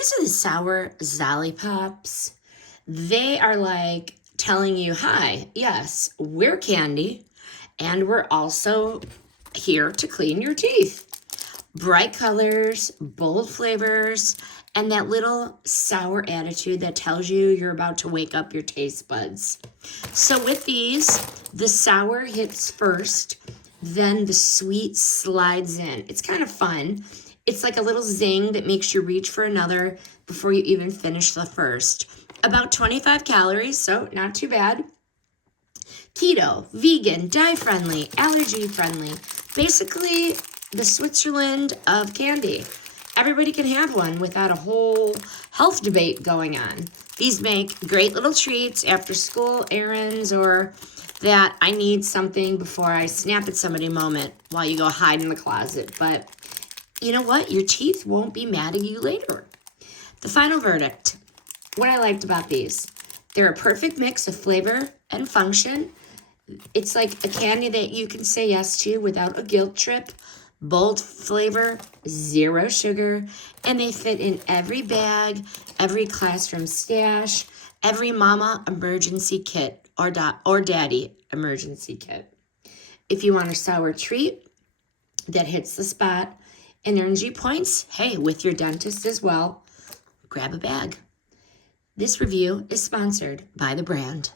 These are the sour Zollipops. They are like telling you, hi, yes, we're candy, and we're also here to clean your teeth. Bright colors, bold flavors, and that little sour attitude that tells you you're about to wake up your taste buds. So with these, the sour hits first, then the sweet slides in. It's kind of fun. It's like a little zing that makes you reach for another before you even finish the first. About 25 calories, so not too bad. Keto, vegan, dye-friendly, allergy-friendly. Basically, the Switzerland of candy. Everybody can have one without a whole health debate going on. These make great little treats after school errands or that I need something before I snap at somebody moment while you go hide in the closet. But you know what? Your teeth won't be mad at you later. The final verdict. What I liked about these. They're a perfect mix of flavor and function. It's like a candy that you can say yes to without a guilt trip. Bold flavor, zero sugar, and they fit in every bag, every classroom stash, every mama emergency kit or daddy emergency kit. If you want a sour treat that hits the spot, energy points, hey, with your dentist as well, grab a bag. This review is sponsored by the brand.